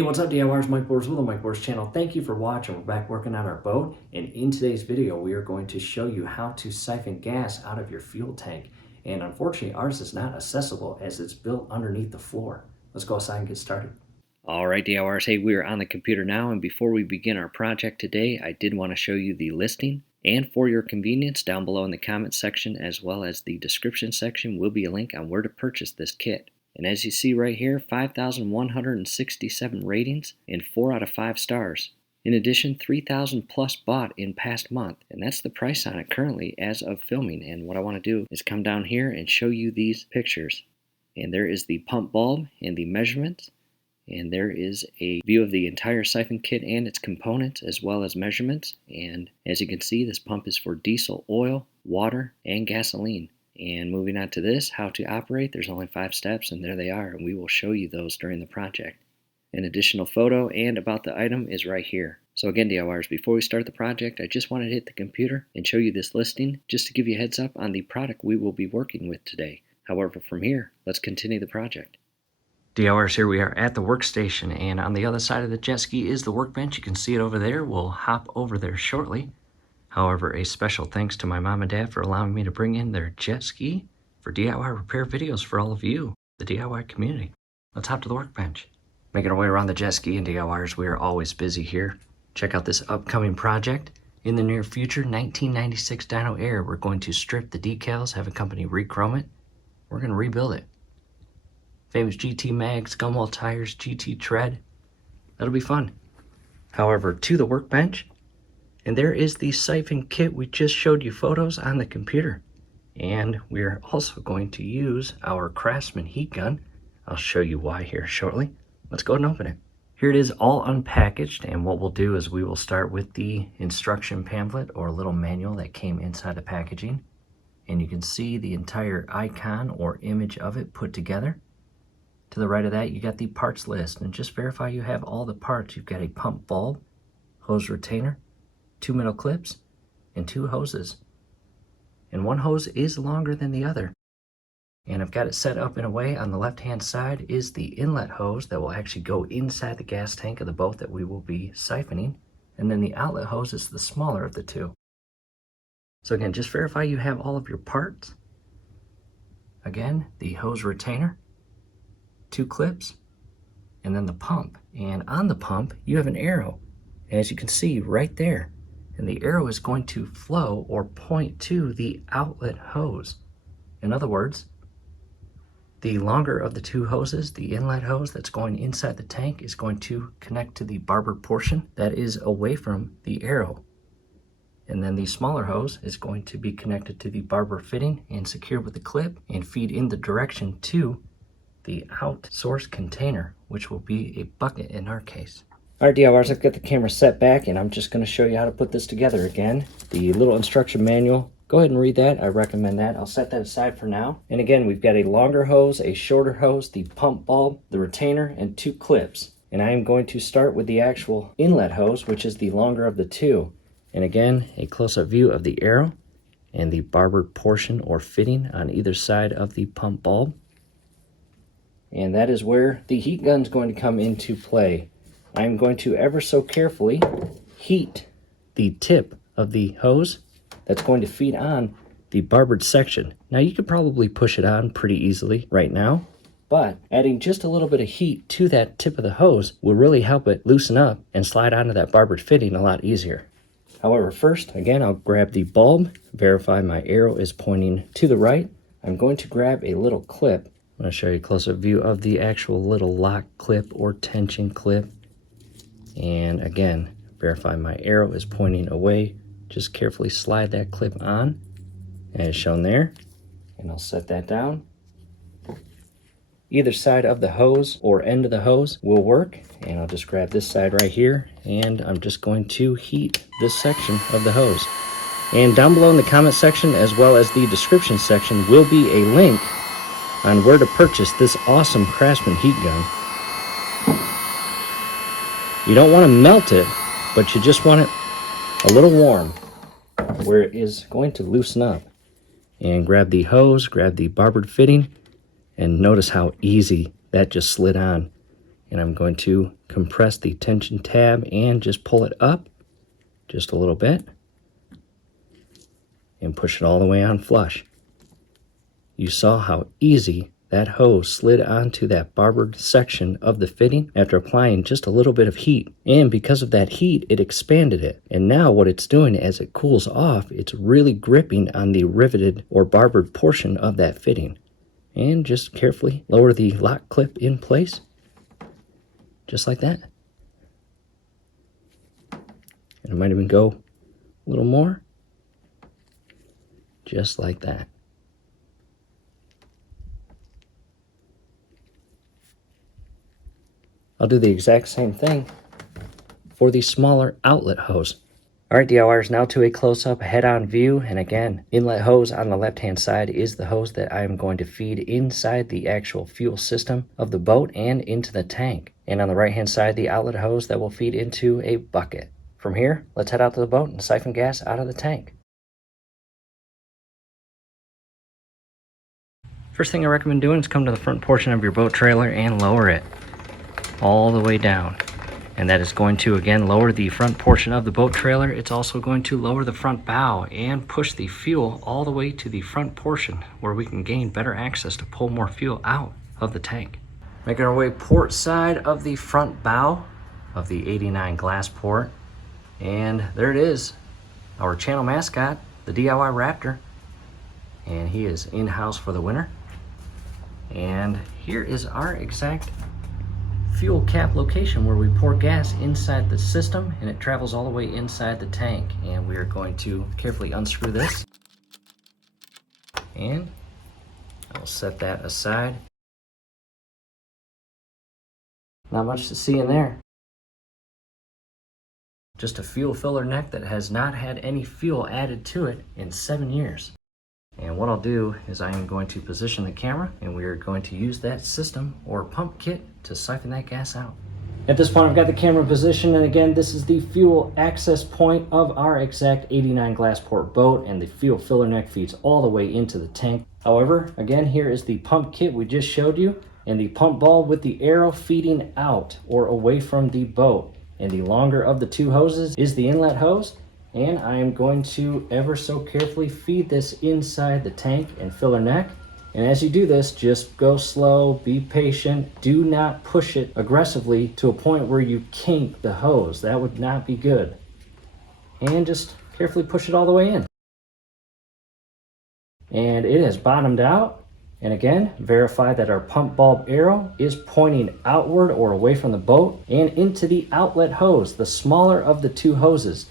Hey, what's up, DIYers? Mike Boards with the Mike Boards channel. Thank you for watching. We're back working on our boat, and in today's video, we are going to show you how to siphon gas out of your fuel tank. And unfortunately, ours is not accessible as it's built underneath the floor. Let's go outside and get started. All right, DIYers. Hey, we are on the computer now, and before we begin our project today, I did want to show you the listing. And for your convenience, down below in the comment section as well as the description section will be a link on where to purchase this kit. And as you see right here, 5,167 ratings and 4 out of 5 stars. In addition, 3,000 plus bought in past month, and that's the price on it currently as of filming. And what I want to do is come down here and show you these pictures. And there is the pump bulb and the measurements, and there is a view of the entire siphon kit and its components as well as measurements. And as you can see, this pump is for diesel, oil, water, and gasoline. And moving on to this, how to operate, there's only 5 steps, and there they are, and we will show you those during the project. An additional photo and about the item is right here. So again, DIYers, before we start the project, I just wanted to hit the computer and show you this listing just to give you a heads up on the product we will be working with today. However, from here, let's continue the project. DIYers, here we are at the workstation, and on the other side of the jet ski is the workbench. You can see it over there. We'll hop over there shortly. However, a special thanks to my mom and dad for allowing me to bring in their jet ski for DIY repair videos for all of you, the DIY community. Let's hop to the workbench. Making our way around the jet ski, and DIYers, we are always busy here. Check out this upcoming project. In the near future, 1996 Dyno Air. We're going to strip the decals, have a company re-chrome it. We're going to rebuild it. Famous GT mags, gumwall tires, GT tread. That'll be fun. However, to the workbench. And there is the siphon kit we just showed you photos on the computer. And we're also going to use our Craftsman heat gun. I'll show you why here shortly. Let's go ahead and open it. Here it is all unpackaged, and what we'll do is we will start with the instruction pamphlet or little manual that came inside the packaging. And you can see the entire icon or image of it put together. To the right of that, you got the parts list, and just verify you have all the parts. You've got a pump bulb, hose retainer, 2 metal clips, and 2 hoses. And one hose is longer than the other. And I've got it set up in a way. On the left-hand side is the inlet hose that will actually go inside the gas tank of the boat that we will be siphoning. And then the outlet hose is the smaller of the two. So again, just verify you have all of your parts. Again, the hose retainer, 2 clips, and then the pump. And on the pump, you have an arrow, as you can see right there. And the arrow is going to flow or point to the outlet hose. In other words, the longer of the 2 hoses, the inlet hose that's going inside the tank, is going to connect to the barber portion that is away from the arrow. And then the smaller hose is going to be connected to the barber fitting and secured with a clip and feed in the direction to the out source container, which will be a bucket in our case. Alright, DIYers, I've got the camera set back, and I'm just going to show you how to put this together again. The little instruction manual, go ahead and read that. I recommend that. I'll set that aside for now. And again, we've got a longer hose, a shorter hose, the pump bulb, the retainer, and 2 clips. And I am going to start with the actual inlet hose, which is the longer of the 2. And again, a close-up view of the arrow and the barbered portion or fitting on either side of the pump bulb. And that is where the heat gun is going to come into play. I'm going to ever so carefully heat the tip of the hose that's going to feed on the barbered section. Now you could probably push it on pretty easily right now, but adding just a little bit of heat to that tip of the hose will really help it loosen up and slide onto that barbered fitting a lot easier. However, first, again, I'll grab the bulb, verify my arrow is pointing to the right. I'm going to grab a little clip. I'm going to show you a close-up view of the actual little lock clip or tension clip. And again, verify my arrow is pointing away. Just carefully slide that clip on as shown there. And I'll set that down. Either side of the hose or end of the hose will work. And I'll just grab this side right here, and I'm just going to heat this section of the hose. And down below in the comment section as well as the description section will be a link on where to purchase this awesome Craftsman heat gun. You don't want to melt it, but you just want it a little warm where it is going to loosen up. And grab the hose, grab the barbered fitting, and notice how easy that just slid on. and I'm going to compress the tension tab and just pull it up just a little bit and push it all the way on flush. You saw how easy that hose slid onto that barbered section of the fitting after applying just a little bit of heat. And because of that heat, it expanded it. And now what it's doing as it cools off, it's really gripping on the riveted or barbered portion of that fitting. And just carefully lower the lock clip in place, just like that. And it might even go a little more, just like that. I'll do the exact same thing for the smaller outlet hose. All right, DIYers, now to a close-up head-on view. And again, inlet hose on the left-hand side is the hose that I am going to feed inside the actual fuel system of the boat and into the tank. And on the right-hand side, the outlet hose that will feed into a bucket. From here, let's head out to the boat and siphon gas out of the tank. First thing I recommend doing is come to the front portion of your boat trailer and lower it all the way down. And that is going to, again, lower the front portion of the boat trailer. It's also going to lower the front bow and push the fuel all the way to the front portion where we can gain better access to pull more fuel out of the tank. Making our way port side of the front bow of the 89 glass port. And there it is, our channel mascot, the DIY Raptor. And he is in-house for the winter. And here is our exact fuel cap location where we pour gas inside the system, and it travels all the way inside the tank. And we are going to carefully unscrew this, and I'll set that aside. Not much to see in there. Just a fuel filler neck that has not had any fuel added to it in 7 years. And what I'll do is I am going to position the camera, and we are going to use that system or pump kit to siphon that gas out. At this point, I've got the camera positioned, and again, this is the fuel access point of our exact 89 glass port boat, and the fuel filler neck feeds all the way into the tank. However, again, here is the pump kit we just showed you, and the pump ball with the arrow feeding out or away from the boat. And the longer of the two hoses is the inlet hose. And I am going to ever so carefully feed this inside the tank and filler neck. And as you do this, just go slow, be patient. Do not push it aggressively to a point where you kink the hose. That would not be good. And just carefully push it all the way in. And it has bottomed out. And again, verify that our pump bulb arrow is pointing outward or away from the boat and into the outlet hose, the smaller of the two hoses.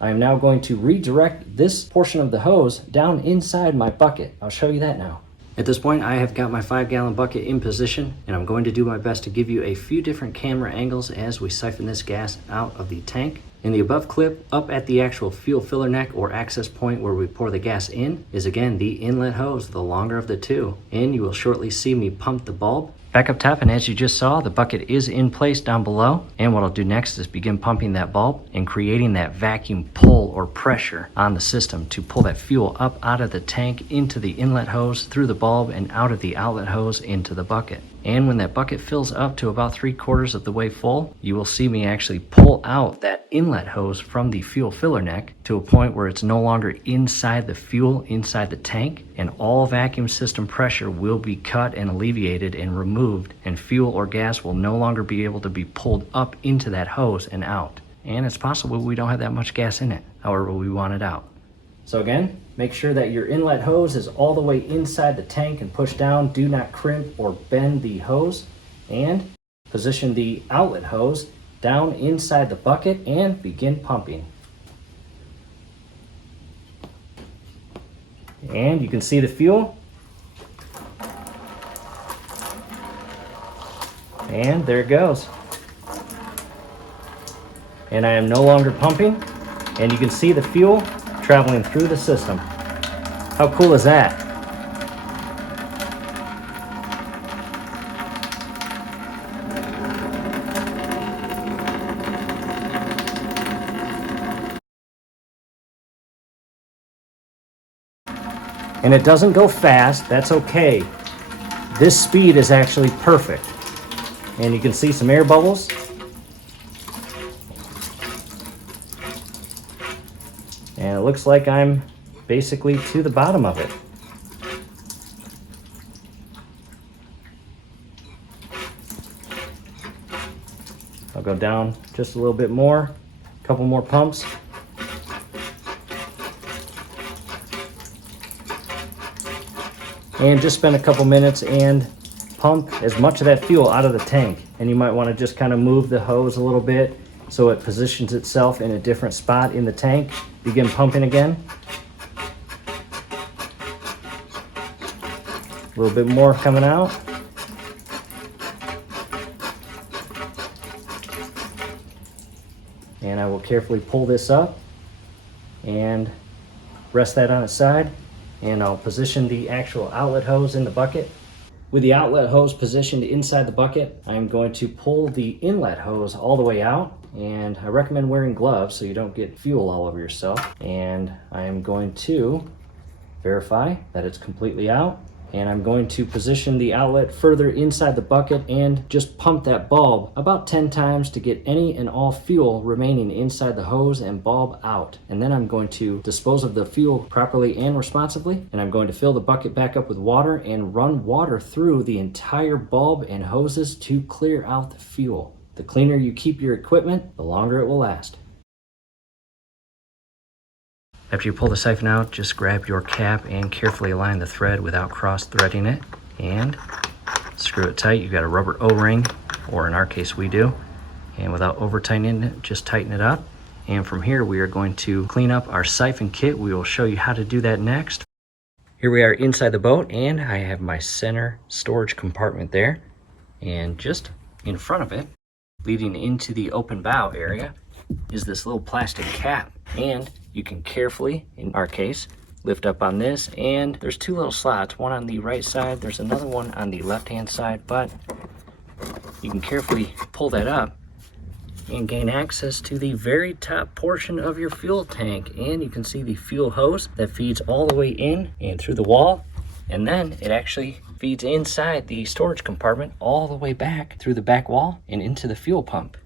I am now going to redirect this portion of the hose down inside my bucket. I'll show you that now. At this point, I have got my 5-gallon bucket in position, and I'm going to do my best to give you a few different camera angles as we siphon this gas out of the tank. In the above clip, up at the actual fuel filler neck or access point where we pour the gas in is again the inlet hose, the longer of the two. And you will shortly see me pump the bulb. Back up top, and as you just saw, the bucket is in place down below. And what I'll do next is begin pumping that bulb and creating that vacuum pull or pressure on the system to pull that fuel up out of the tank into the inlet hose through the bulb and out of the outlet hose into the bucket. And when that bucket fills up to about 3/4 of the way full, you will see me actually pull out that inlet hose from the fuel filler neck to a point where it's no longer inside the fuel, inside the tank, and all vacuum system pressure will be cut and alleviated and removed, and fuel or gas will no longer be able to be pulled up into that hose and out. And it's possible we don't have that much gas in it, however we want it out. So again, make sure that your inlet hose is all the way inside the tank and push down. Do not crimp or bend the hose. And position the outlet hose down inside the bucket and begin pumping. And you can see the fuel. And there it goes. And I am no longer pumping. And you can see the fuel traveling through the system. How cool is that? And it doesn't go fast, that's okay. This speed is actually perfect. and you can see some air bubbles. And it looks like I'm basically to the bottom of it. I'll go down just a little bit more, a couple more pumps. And just spend a couple minutes and pump as much of that fuel out of the tank. And you might want to just kind of move the hose a little bit so it positions itself in a different spot in the tank. Begin pumping again. A little bit more coming out. And I will carefully pull this up and rest that on its side. And I'll position the actual outlet hose in the bucket. With the outlet hose positioned inside the bucket, I'm going to pull the inlet hose all the way out. And I recommend wearing gloves so you don't get fuel all over yourself. And I am going to verify that it's completely out. And I'm going to position the outlet further inside the bucket and just pump that bulb about 10 times to get any and all fuel remaining inside the hose and bulb out. And then I'm going to dispose of the fuel properly and responsibly. And I'm going to fill the bucket back up with water and run water through the entire bulb and hoses to clear out the fuel. The cleaner you keep your equipment, the longer it will last. After you pull the siphon out, just grab your cap and carefully align the thread without cross-threading it and screw it tight. You've got a rubber O-ring, or in our case we do, and without over-tightening it, just tighten it up. And from here we are going to clean up our siphon kit. We will show you how to do that next. Here we are inside the boat, and I have my center storage compartment there, and just in front of it, leading into the open bow area, is this little plastic cap. And you can carefully, in our case, lift up on this, and there's two little slots, one on the right side, there's another one on the left hand side, but you can carefully pull that up and gain access to the very top portion of your fuel tank. And you can see the fuel hose that feeds all the way in and through the wall, and then it actually feeds inside the storage compartment all the way back through the back wall and into the fuel pump.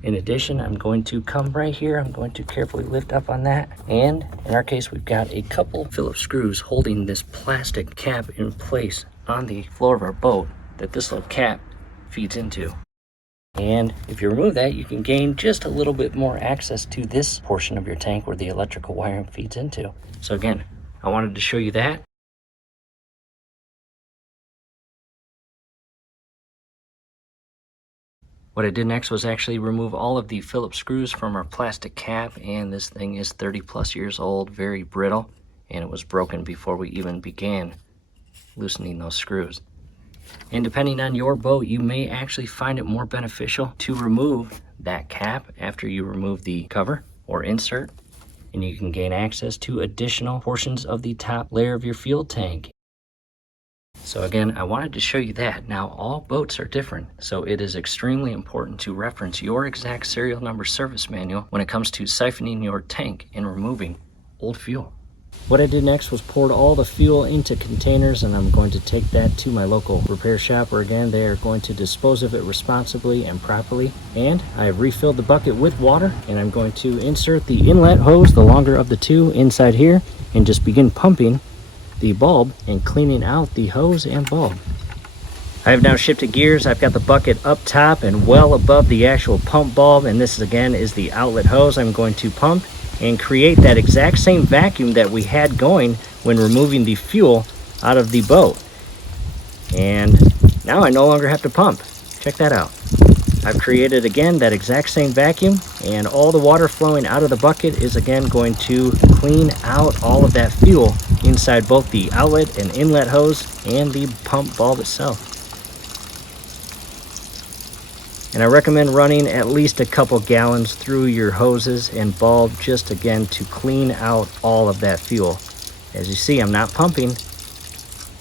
In addition, I'm going to come right here. I'm going to carefully lift up on that. And in our case, we've got a couple Phillips screws holding this plastic cap in place on the floor of our boat that this little cap feeds into. And if you remove that, you can gain just a little bit more access to this portion of your tank where the electrical wiring feeds into. So again, I wanted to show you that. What I did next was actually remove all of the Phillips screws from our plastic cap, and this thing is 30 plus years old, very brittle, and it was broken before we even began loosening those screws. And depending on your boat, you may actually find it more beneficial to remove that cap after you remove the cover or insert, and you can gain access to additional portions of the top layer of your fuel tank. So again, I wanted to show you that. Now, all boats are different, so it is extremely important to reference your exact serial number service manual when it comes to siphoning your tank and removing old fuel. What I did next was poured all the fuel into containers, and I'm going to take that to my local repair shop where again they are going to dispose of it responsibly and properly. And I have refilled the bucket with water, and I'm going to insert the inlet hose, the longer of the two, inside here and just begin pumping the bulb and cleaning out the hose and bulb. I have now shifted gears. I've got the bucket up top and well above the actual pump bulb, and this again is the outlet hose. I'm going to pump and create that exact same vacuum that we had going when removing the fuel out of the boat. And now I no longer have to pump. Check that out. I've created again that exact same vacuum, and all the water flowing out of the bucket is again going to clean out all of that fuel inside both the outlet and inlet hose and the pump bulb itself. And I recommend running at least a couple gallons through your hoses and bulb just again to clean out all of that fuel. As you see, I'm not pumping.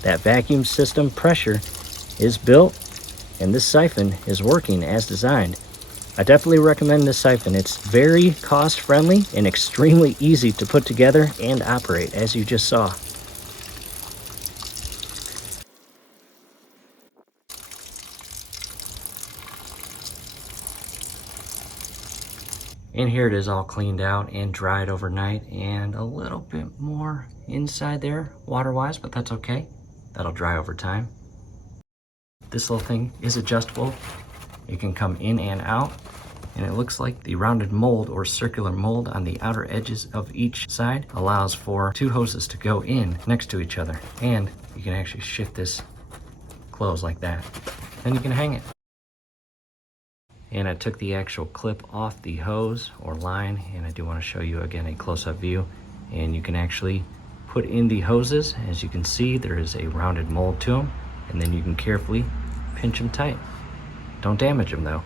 That vacuum system pressure is built, and this siphon is working as designed. I definitely recommend this siphon. It's very cost friendly and extremely easy to put together and operate, as you just saw. And here it is all cleaned out and dried overnight, and a little bit more inside there water-wise, but that's okay. That'll dry over time. This little thing is adjustable. It can come in and out, and it looks like the rounded mold or circular mold on the outer edges of each side allows for two hoses to go in next to each other, and you can actually shift this closed like that. Then you can hang it. And I took the actual clip off the hose or line, and I do want to show you again a close-up view. And you can actually put in the hoses. As you can see, there is a rounded mold to them, and then you can carefully pinch them tight. Don't damage them though.